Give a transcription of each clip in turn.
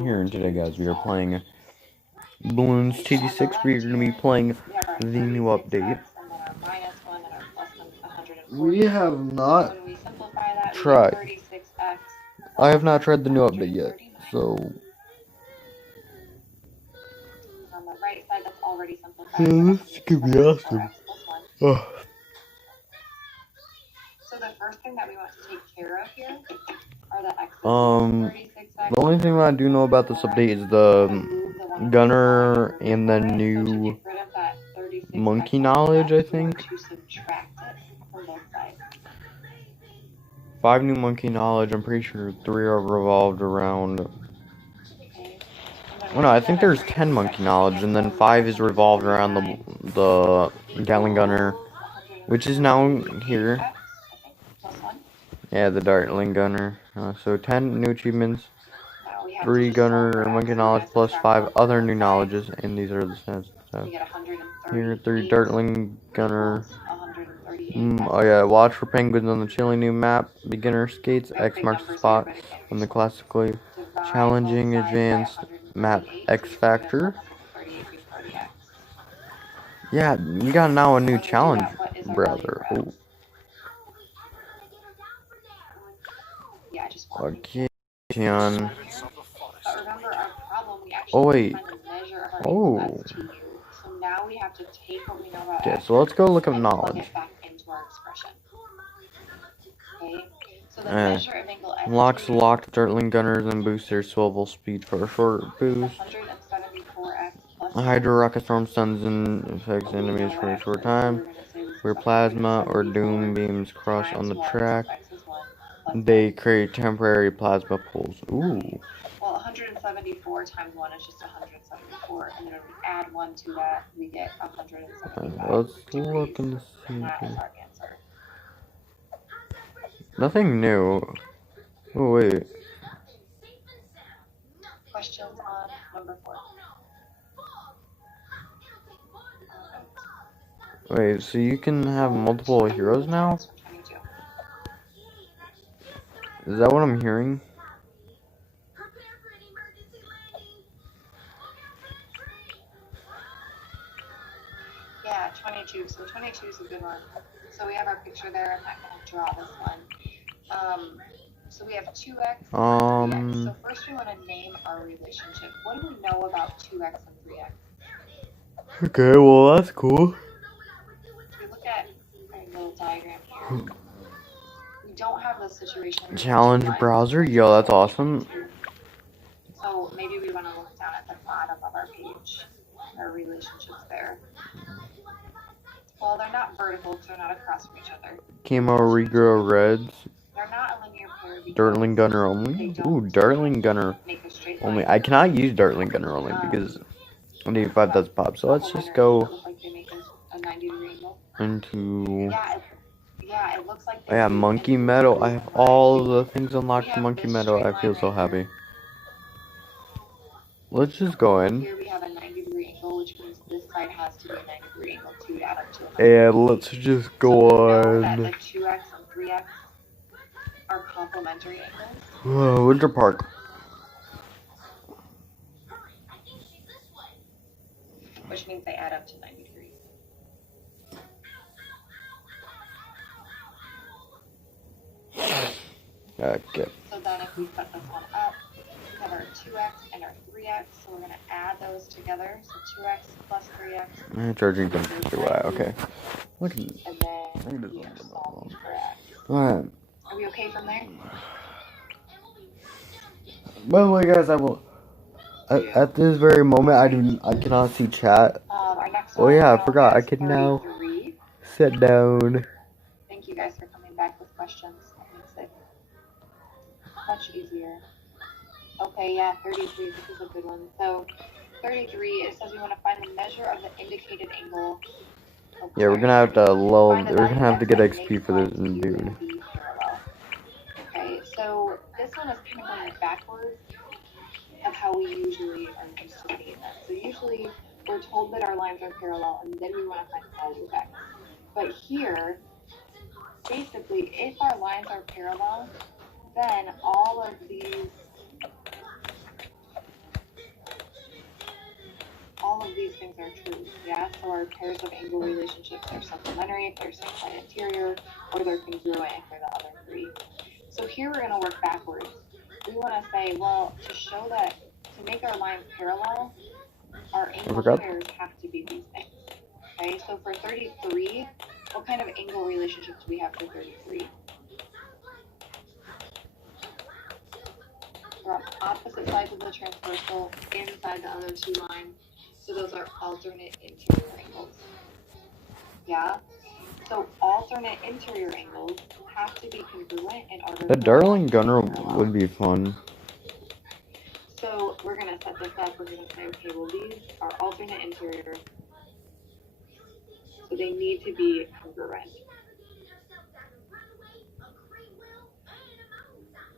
Here and today, guys, we are playing Bloons TD6. We are going to be playing the new update. We have not tried. I have not tried the new update yet, so this could be awesome. Oh. So the first thing that we want to take care of here are the X's. The only thing that I do know about this update is the gunner and the new monkey knowledge, I think. 5 new monkey knowledge, I'm pretty sure 3 are revolved around... Oh no, I think there's 10 monkey knowledge, and then 5 is revolved around the Gatling gunner, which is now here. Yeah, the Dartling gunner. So 10 new achievements, 3 gunner monkey knowledge, plus 5 other new knowledges, and these are the stats. So here, 3 Dartling gunner. Oh yeah, watch for penguins on the chilly new map. Beginner skates, X marks the spot on the classically challenging advanced map X Factor. Yeah, we got now a new challenge browser. Ooh. Okay, on. Oh wait. Oh. Okay, so let's go look up knowledge. Unlocks locked Dartling gunners and boosts their swivel speed for a short boost. Hydro rocket storm stuns and affects enemies for a short time. Where plasma or doom beams cross on the track, they create temporary plasma pools. Ooh. Well, 174 times 1 is just 174, and then if we add 1 to that, we get 175. Let's look and see. Nothing new. Oh, wait. Questions on number 4? Wait, so you can have multiple heroes now? Is that what I'm hearing? Yeah, 22. So 22 is a good one. So we have our picture there. I'm not going to draw this one. So we have 2x and 3x. So first we want to name our relationship. What do we know about 2x and 3x? Okay, well that's cool. If you look at our little diagram here, we don't have the situation. Challenge browser? Yo, that's awesome. So maybe we want to look down at the bottom of our page. Our relationships there. Well, they're not vertical because they're not across from each other. Camo regrow reds. They're not a linear pair. Dartling gunner only? Ooh, Dartling gunner only. I cannot use Dartling gunner only because 185 does pop. So let's just go into... Yeah, it looks like I have monkey metal. I have all the things unlocked for monkey metal. I feel so happy. Let's just go in. Here we have a 90-degree angle, which means this side has to be a 90-degree angle to add up to 100. And let's just go on. The 2x and 3x are complementary angles. Whoa, Winter Park. Which means they add up to 90 degrees. Okay. So then if we put this one up, we have our 2x and our 3x, so we're going to add those together. So 2x plus 3x. Charging them okay. Look at this. And then we are solving for x. Alright. Are we okay from there? By the way, guys, I will... At this very moment, I cannot see chat. Oh yeah, I forgot. I can now sit down. Thank you guys for coming back with questions. That makes it much easier. Okay, yeah, 33. This is a good one. So 33, it says we want to find the measure of the indicated angle. Yeah, we're gonna have to we're gonna have to get XP for this dude. Okay, so this one is kind of going backwards of how we usually are used to seeing this. So usually we're told that our lines are parallel and then we want to find the value of x. But here, basically, if our lines are parallel, then all of these are true. Yeah, so our pairs of angle relationships are supplementary if they're same side interior, or they're congruent if they're the other three. So here we're going to work backwards. We want to say, well, to show that, to make our lines parallel, our angle pairs have to be these things. Okay, so for 33, what kind of angle relationship do we have for 33? We're on opposite sides of the transversal inside the other two lines. So those are alternate interior angles. Yeah? So alternate interior angles have to be congruent in order The Darling Gunner would be fun. So we're going to set this up. We're going to say, okay, well, these are alternate interior. So they need to be congruent.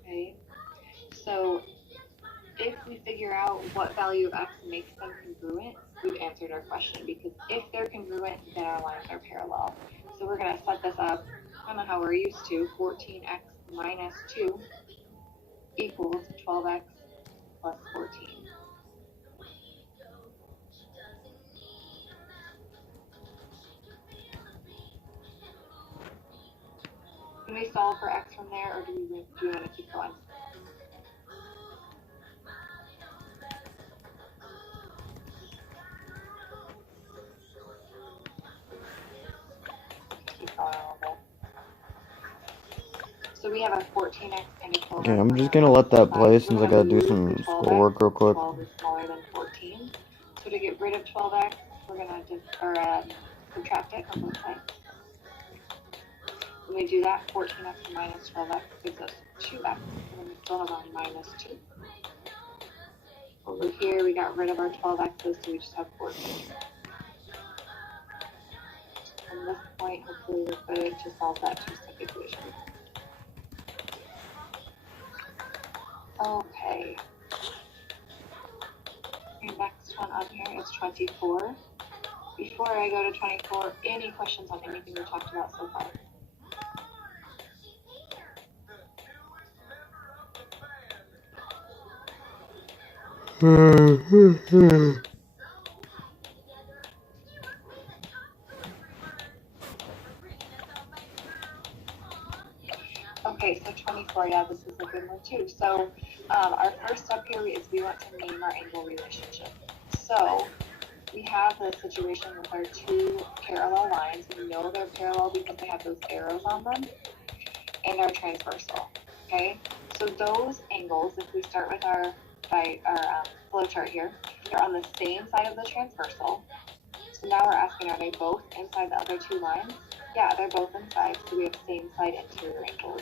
Okay? So if we figure out what value of x makes them congruent, we've answered our question, because if they're congruent, then our lines are parallel. So we're going to set this up kind of how we're used to. 14x minus 2 equals 12x plus 14. Can we solve for x from there, or do we want to keep going? Keep going a little bit. So we have a 14x and a 12x. Okay, I'm just gonna let that play since I gotta do some schoolwork real quick. 12 is smaller than 14. So to get rid of 12x, we're gonna subtract it on both sides. When we do that, 14x minus 12x gives us 2x. And we still have our minus 2. Over here, we got rid of our 12x's, so we just have 14. From this point, hopefully we're good to solve that two-step equation. Okay. Your next one up here is 24. Before I go to 24, any questions on anything we talked about so far? Okay, so 24, yeah, this is a good one too. So our first step here is we want to name our angle relationship. So we have the situation with our two parallel lines. We know they're parallel because they have those arrows on them, and our transversal. Okay, so those angles, if we start with our flow chart here, they're on the same side of the transversal. So now we're asking, are they both inside the other two lines? Yeah, they're both inside, so we have same side interior angles.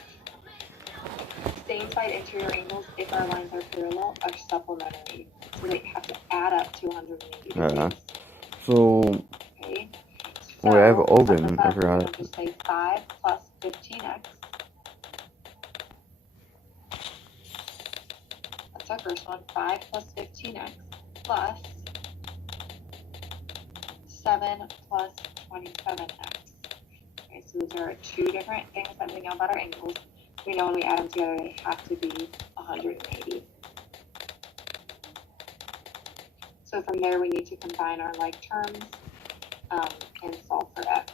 Same side interior angles, if our lines are parallel, are supplementary. So they have to add up to 180 degrees. Yeah. So, okay. So I have open, I forgot. We'll just say 5 plus 15x. That's our first one. 5 plus 15x plus 7 plus 27x. Okay, so those are two different things that we know about our angles. We know when we add them together, they have to be 180. So from there, we need to combine our like terms and solve for x.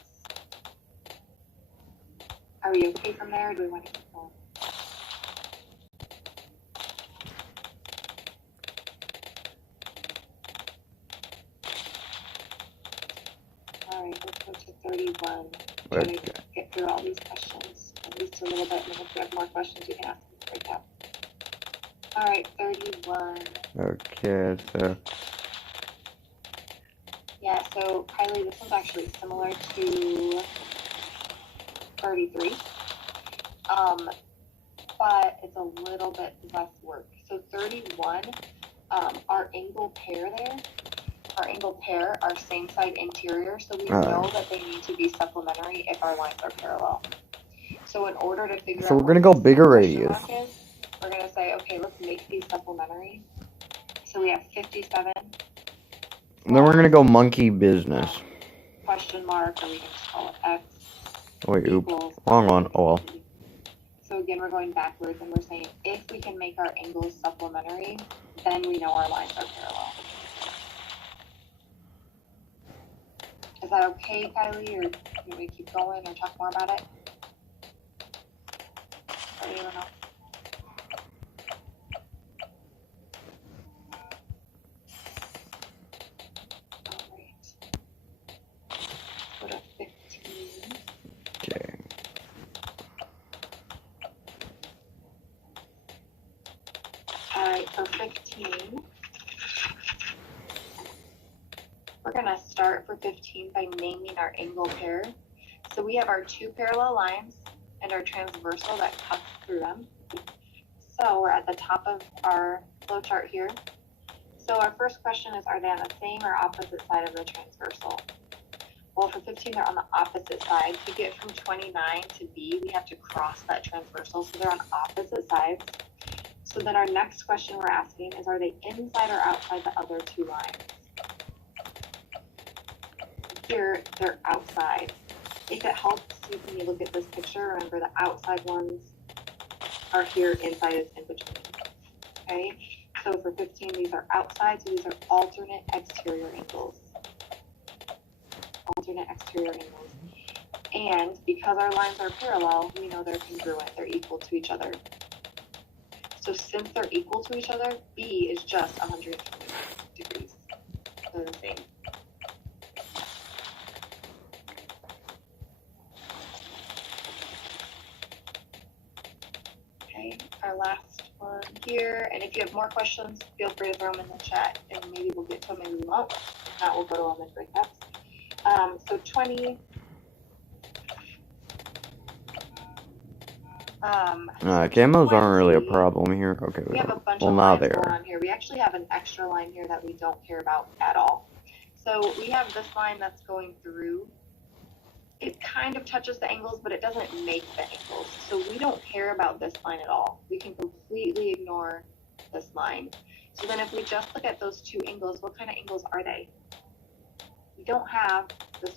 Are we okay from there, or do we want to keep going? All right, let's go to 31. Try to get through all these questions at least a little bit, and then if you have more questions, you can ask them right now. All right, 31. Okay, so. Yeah, so Kylie, this one's actually similar to 33, but it's a little bit less work. So 31, our angle pair there, our angle pair are same side interior, so we know that they need to be supplementary if our lines are parallel. So in order to figure out, we're gonna go bigger radius. We're gonna say, okay, let's make these supplementary. So we have 57. And then we're gonna go monkey business. Question mark, or we can just call it x. Wait, oops, wrong one. Oh well. So again, we're going backwards, and we're saying if we can make our angles supplementary, then we know our lines are parallel. Is that okay, Kylie, or can we keep going or talk more about it? Or anyone else? All right. Go to 15. Okay. All right, for 15, we're going to start for 15 by naming our angle pair. So we have our two parallel lines and our transversal that cuts through them. So we're at the top of our flowchart here. So our first question is, are they on the same or opposite side of the transversal? Well, for 15, they're on the opposite side. To get from 29 to B, we have to cross that transversal, so they're on opposite sides. So then our next question we're asking is, are they inside or outside the other two lines? Here, they're outside. If it helps you when you look at this picture, remember the outside ones are here, inside is in between. Okay, so for 15, these are outside, so these are alternate exterior angles. Alternate exterior angles. And because our lines are parallel, we know they're congruent, they're equal to each other. So since they're equal to each other, B is just 120 degrees. They're the same. Okay, our last one here. And if you have more questions, feel free to throw them in the chat and maybe we'll get to them, maybe we won't. If not, we'll go to them in breakups. So 20. Camos aren't really a problem here. Okay, we have a bunch well, of now lines they going are. on here. We actually have an extra line here that we don't care about at all. So we have this line that's going through. It kind of touches the angles, but it doesn't make the angles. So we don't care about this line at all. We can completely ignore this line. So then if we just look at those two angles, what kind of angles are they? We don't have this.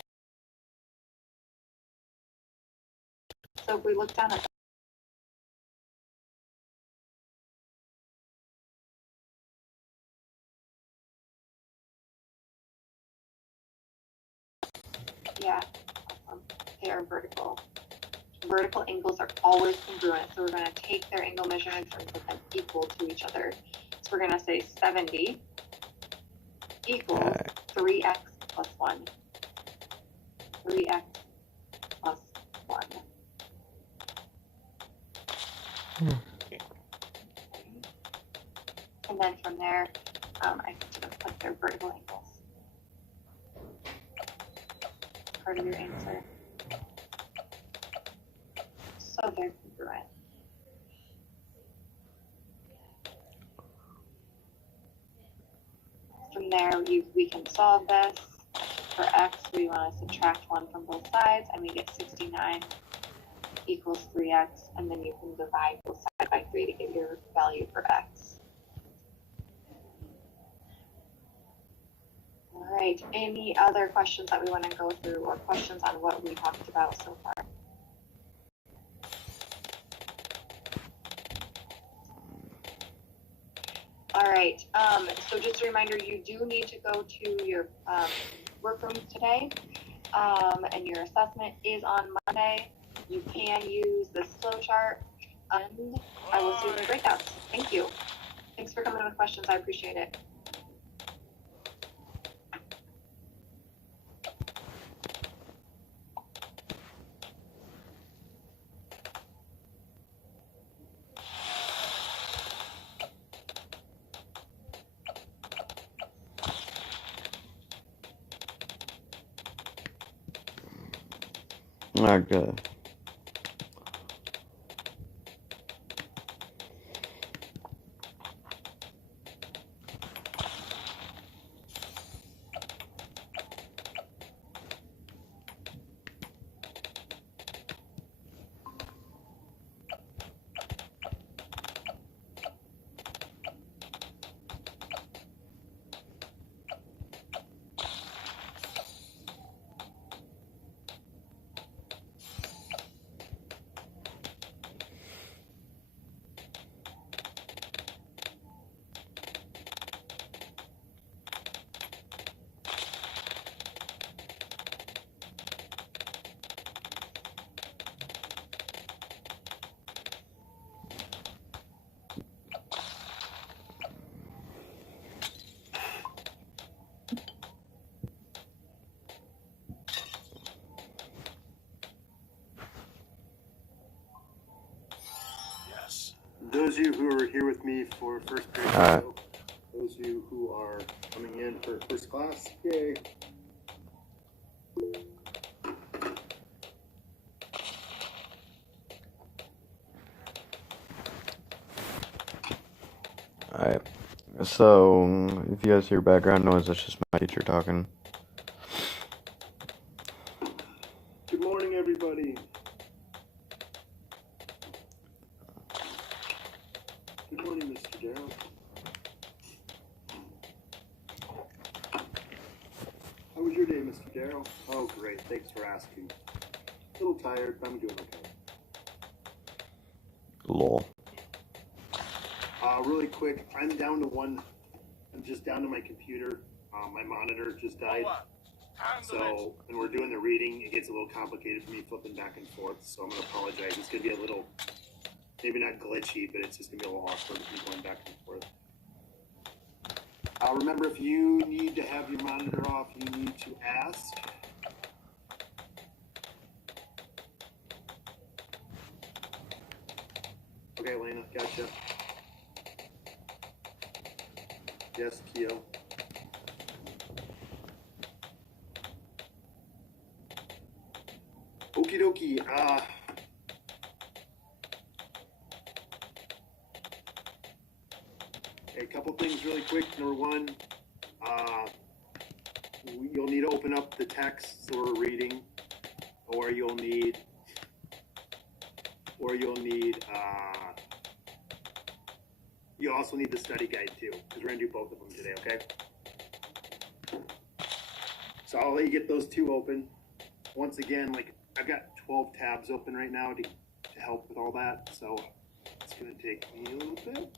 So if we look down at yeah, awesome. They are vertical. Vertical angles are always congruent, so we're going to take their angle measurements and put them equal to each other. So we're going to say 70 equals 3x plus 1. 3x plus 1. And then from there, I should have put their vertical angles. Part of your answer. So they're congruent. From there, we can solve this. For x, we want to subtract 1 from both sides, and we get 69 equals 3x, and then you can divide both sides by 3 to get your value for x. All right, any other questions that we want to go through or questions on what we talked about so far? All right, so just a reminder, you do need to go to your workrooms today, and your assessment is on Monday. You can use this flowchart, and I will see you in the breakouts. Thank you. Thanks for coming with questions. I appreciate it. Okay. those of you who are here with me for first period, those of you who are coming in for first class, yay. Alright, so if you guys hear background noise, that's just my teacher talking. Good morning, everybody. Good morning, Mr. Darrell. How was your day, Mr. Darrell? Oh, great. Thanks for asking. A little tired, but I'm doing okay. Lol. Really quick, I'm just down to my computer. My monitor just died. So when we're doing the reading, it gets a little complicated for me flipping back and forth. So I'm going to apologize. It's going to be a little, maybe not glitchy, but it's just going to be a little awkward with me going back and forth. Remember, if you need to have your monitor off, you need to ask. Okay, Lena, gotcha. Yes, Keo. Okie dokie. A couple things really quick. Number one, you'll need to open up the text that we're reading, or you'll need you also need the study guide too, because we're gonna do both of them today, okay? So I'll let you get those two open. Once again, like I've got 12 tabs open right now to help with all that, so it's gonna take me a little bit.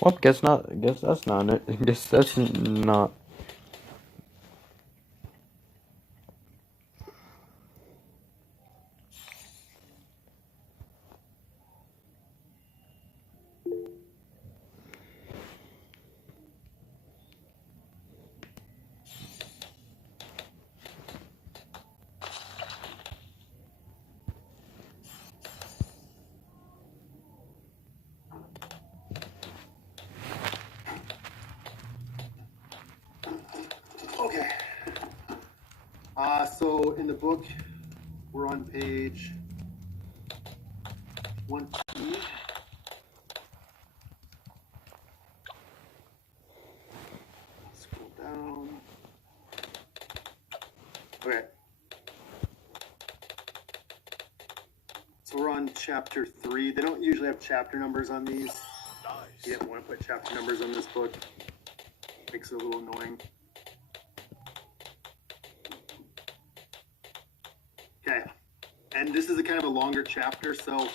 Well, guess that's not it. Guess that's not. Okay. So in the book, we're on page 1. Scroll down. Okay. So we're on chapter 3. They don't usually have chapter numbers on these. You didn't want to put chapter numbers on this book. Makes it a little annoying. Okay. And this is a kind of a longer chapter, so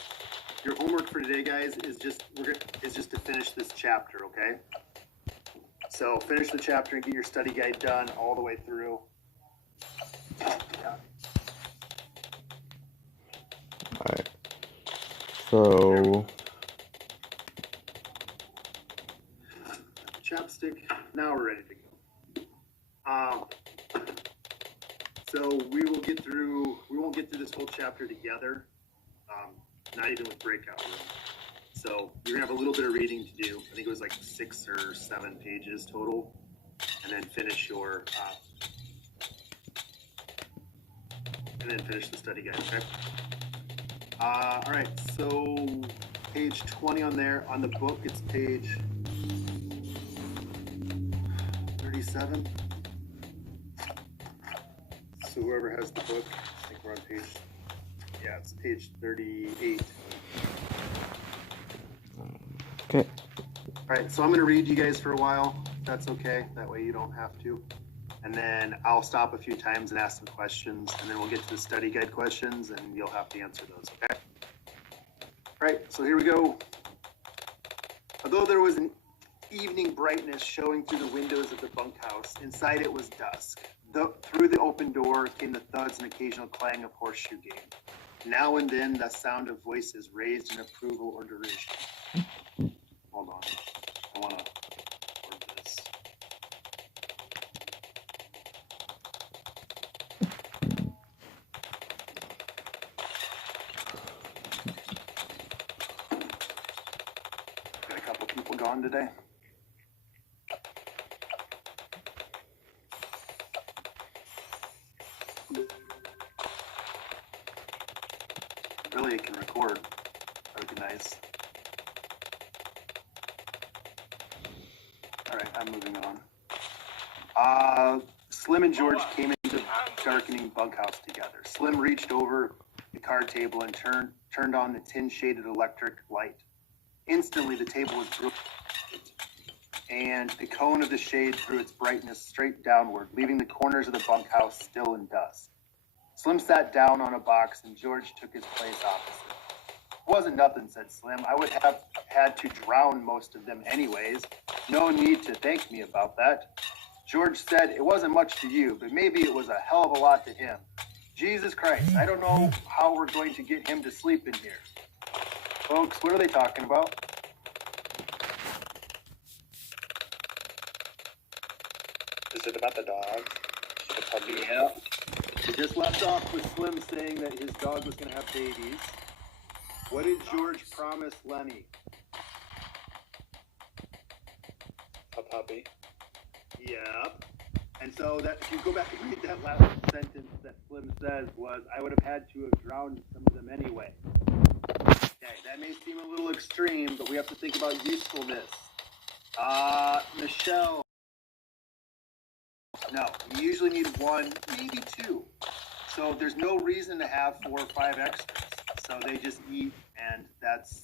your homework for today, guys, is just to finish this chapter, okay? So finish the chapter and get your study guide done all the way through. Yeah. Alright. So. Chapstick. Now we're ready to go. So we won't get through this whole chapter together, not even with breakout room. So you're gonna have a little bit of reading to do. I think it was like 6 or 7 pages total, and then finish the study guide. Okay. All right. So page 20 on the book, it's page 37. So whoever has the book, I think we're on it's page 38. Okay. All right, so I'm going to read you guys for a while, if that's okay. That way you don't have to. And then I'll stop a few times and ask some questions, and then we'll get to the study guide questions, and you'll have to answer those, okay? All right, so here we go. Although there was an evening brightness showing through the windows of the bunkhouse. Inside it was dusk. Through the open door came the thuds and occasional clang of horseshoe game. Now and then the sound of voices raised in approval or derision. Hold on. I want to record this. Got a couple people gone today. Really, it can record. That would be nice. Alright, I'm moving on. Slim and George came into the darkening bunkhouse together. Slim reached over the card table and turned on the tin-shaded electric light. Instantly, the table was brilliant, and the cone of the shade threw its brightness straight downward, leaving the corners of the bunkhouse still in dusk. Slim sat down on a box, and George took his place opposite. It wasn't nothing, said Slim. I would have had to drown most of them anyways. No need to thank me about that. George said it wasn't much to you, but maybe it was a hell of a lot to him. Jesus Christ, I don't know how we're going to get him to sleep in here. Folks, what are they talking about? Is it about the dog? The puppy? Yeah. We just left off with Slim saying that his dog was going to have babies. What did George promise Lenny? A puppy? Yep. And so that if you go back and read that last sentence that Slim says was, I would have had to have drowned some of them anyway. Okay, that may seem a little extreme, but we have to think about usefulness. Michelle. No, you usually need one, maybe two. So there's no reason to have 4 or 5 extras. So they just eat, and that's